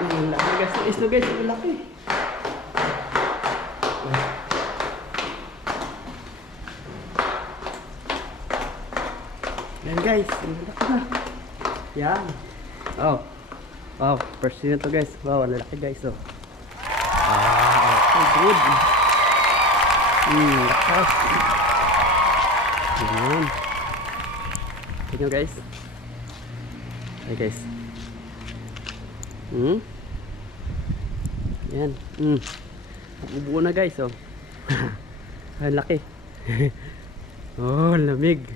Ang laki guys ng isno guys, ang laki. Yan guys, ang laki na. Yan. Oh. Wow, first yun to guys. Wow, ang laki guys oh. Okay, good. Lakas. Yan. Tingnan guys. Hey guys. Yan. Bubuo na guys oh. Ang laki. Oh, lamig.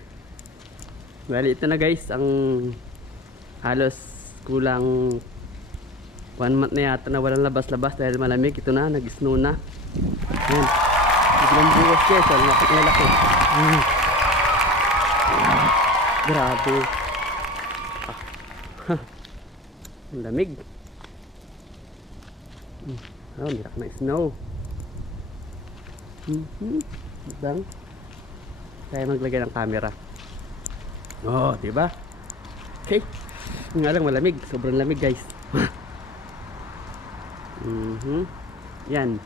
Bali ito na guys, ang halos kulang 1 month na yata na walang labas-labas dahil malamig. Ito na, nag-snow na. Yan. Biglang buwas guys, ang laki na laki. Grabe. Ang lamig. Oh, mirak na snow. Bang. Kaya maglagay ng camera. Oh, diba? Okay. Nga lang malamig. Sobrang lamig guys. Yan.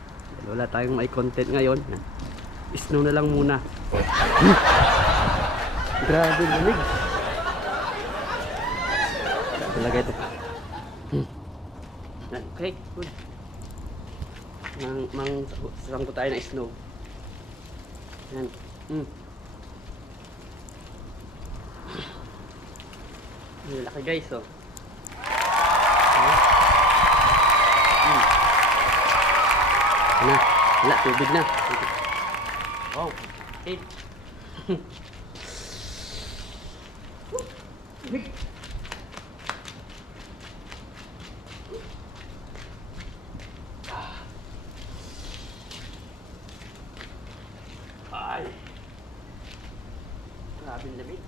Wala tayong may content ngayon. Snow na lang muna. Grabe lamig. Talaga ito. Okay, good. Sarang ko tayo ng snow. Yan. Ang laki guys oh. Wala, tubig na. Wow. Okay. Tubig. Ay. Grabe ang lamig.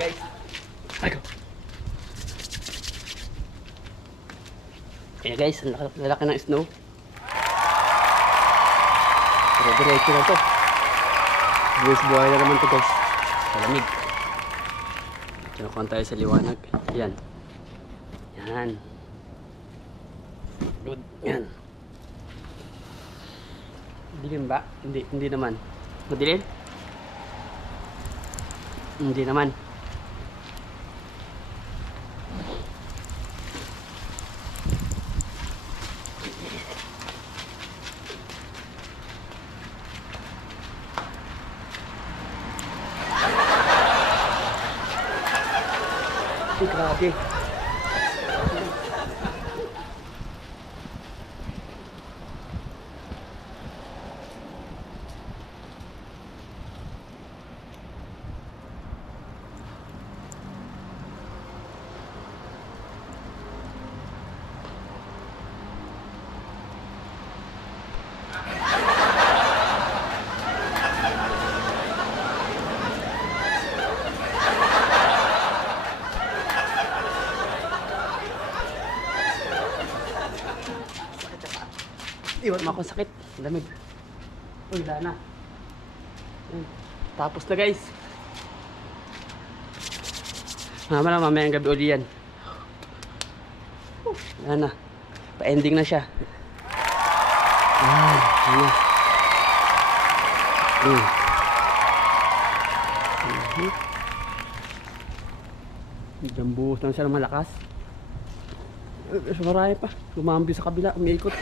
Guys, ayan guys, ang lalaki ng snow. Pero diretso na to. Buhay na naman to guys. Malamig. Kinukuhan tayo sa liwanag. Yan. Yan. Good. Yan. Dilim ba? Hindi naman. Madilim? Hindi naman. Grabe. Iwan mo akong sakit. Lamig. Uy, wala na. Tapos na guys. Mamayang gabi uli yan. Wala na. Pa-ending na siya. Ano. Jambuhos lang siya ng malakas. Marami pa. Lumambi sa kabila. Umiikot.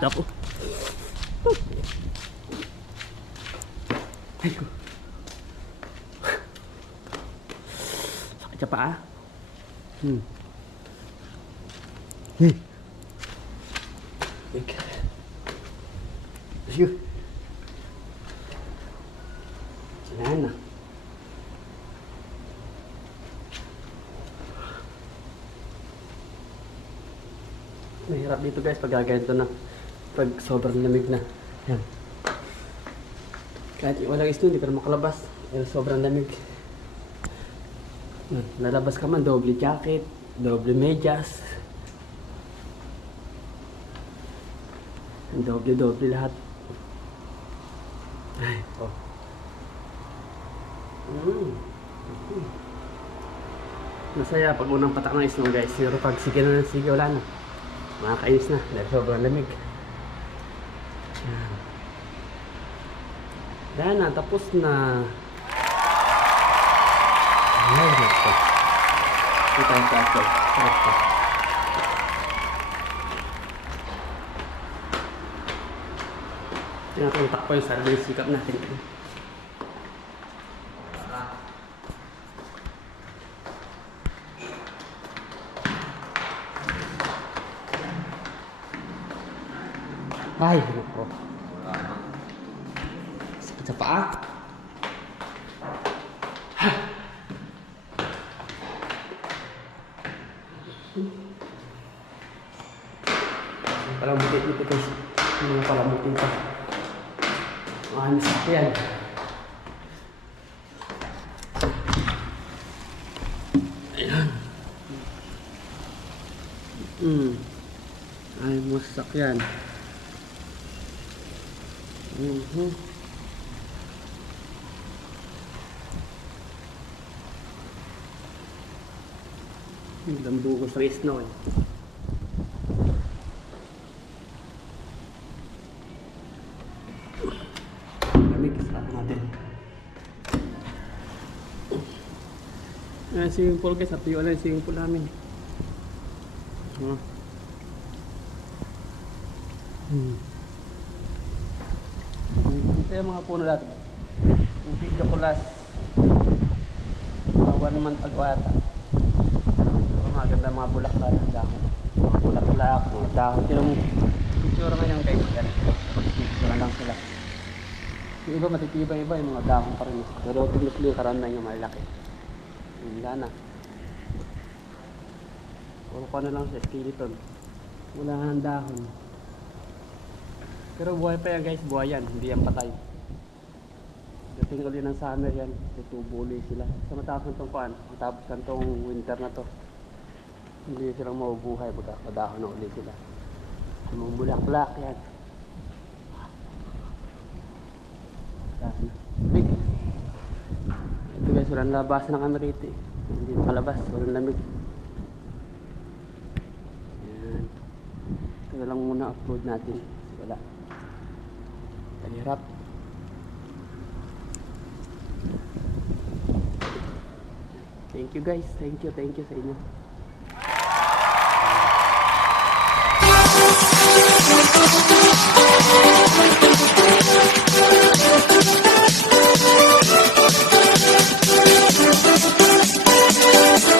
Dako. Ay ko. Sakit sa paa. Sige. Ayan na. Mahirap dito guys pag gaganito na. Pag sobrang lamig na. Yan. Kahit walang snow, hindi ka na makalabas. Pero sobrang lamig. Yan. Lalabas ka man, doble jacket, doble medyas. Doble lahat. Ay, oh. Masaya pag unang patak ng snow guys. Pero pag sige na ng sige, wala na. Makakainis na dahil sobrang lamig. Yan na, tapos na. Ay, nako. Kita yung tato. Sarap pa. Tinatuntak po yung sarili sikap natin. Ay, nako. Sakit sa paa. Palamutin ito guys. Yung palamutin pa. Mahamis ako yan. Ayan. Ay, masak yan. Lambu ko sa snow eh. Lamig, sarap natin. Ayan, swimming pool guys. Happy wala yung swimming pool namin. Ito yung mga puno natin. Yung video ko last 1 month ago ata. Maganda mga bulaklak ng dahon. Mga bulaklak, mga dahon. Yung picture ngayon guys. Picture lang sila. Yung iba matitibay-iba yung mga dahon pa rin. Pero tulos-tulos karan na yung malaki. Wala na. Puro pa na lang sa skeleton. Wala ng dahon. Pero buhay pa yan guys, buhay yan, hindi yan patay. Dating ulit ng summer yan, tutubuloy sila. Sa matapos ng tungkuan, matapos ng tong winter na to, hindi silang mabubuhay, magkakadahon na ulit sila. Bulaklak yan. Big. Ito guys, walang labasan ng camera ito eh. Hindi makalabas, walang lamig. Yan. Ito na lang muna upload natin. Wala. Hirap. Thank you guys. Thank you sa inyo.